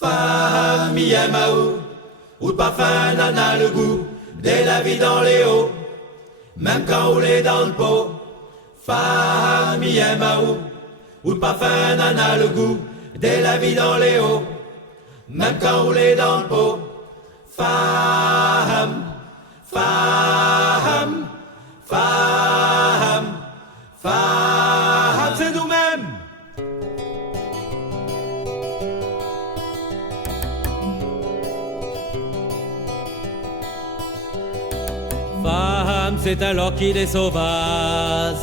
Femme, mi aime à ou le parfum n'en a le goût, dès la vie dans les hauts, même quand on est dans le pot. Femme, mi aime à ou le parfum n'en a le goût, dès la vie dans les hauts, même quand on est dans le pot. Femme, femme, femme, femme, c'est nous-mêmes. Femme, c'est un l'orchidée sauvage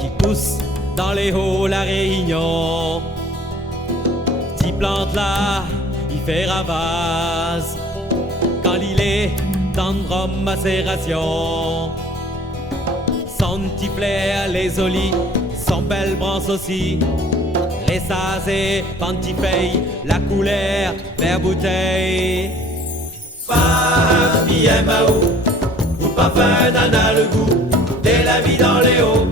qui pousse dans les hauts la Réunion. Petit plante là, il fait ravage quand il est dans une macération. Son petit flair, les olis, son belle branche aussi. Les sazés, pantifeuilles, la couleur, vert bouteille. Femme, mi aime à ou parfum n'en a le goût, dès la vie dans les hauts,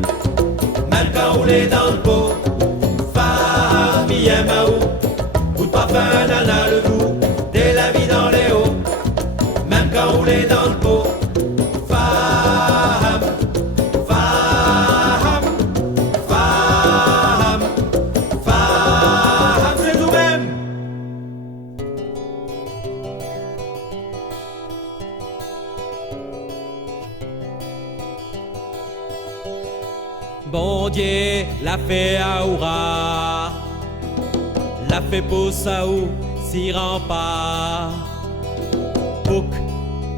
même quand on est dans le pot. Femme, mi aime à ou parfum n'en a le goût, dès la vie dans les hauts, même quand on est dans le pot. Femme, femme, femme, femme, c'est nous-mêmes. Bon Dieu l'a fait à Oura, l'a fait pour ça ou s'y rend pas. Pour que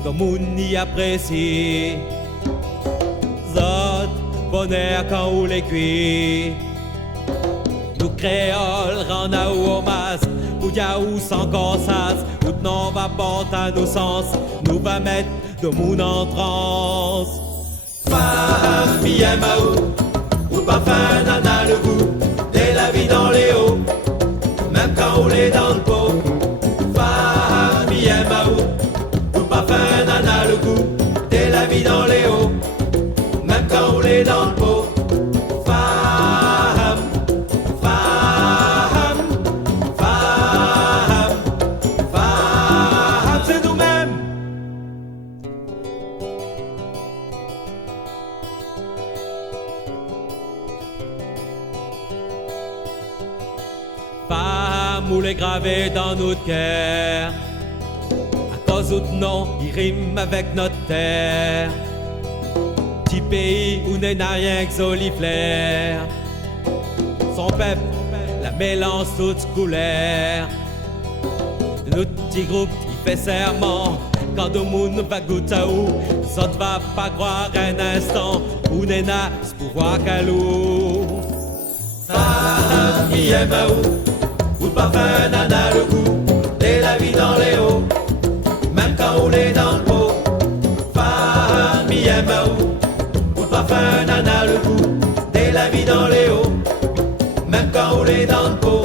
le monde y apprécie, zot bonheur quand on les cuit. Nous créoles rend à ou au mas, ou ya ou sans conscience, ou non va porter à nos sens, nous va mettre de monde en transe. Femme, mi aime à ou parfum n'en a le goût, dès la vie dans les hauts, même quand on est dans le pot. Femme, mi aime à ou parfum n'en a le goût, dès la vie dans les hauts, même quand on est dans le pot. Femme, femme, femme, femme, c'est nous-mêmes. Femme ou les gravés dans notre cœur, à cause de nom, il rime avec notre terre. Petit pays où n'est rien que soliflaire, son peuple, la mélange toute couleur. Notre petit groupe, il fait serment, quand le monde va goûter à où, ça ne va pas croire un instant, où n'est n'a ce pouvoir qu'à l'eau. Femme, mi aime à ou le parfum n'en a le goût, dès la vie dans les hauts, même quand on est dans le pot. Femme, mi aime à ou le parfum n'en a le goût, dès la vie dans les hauts, même quand on est dans le pot.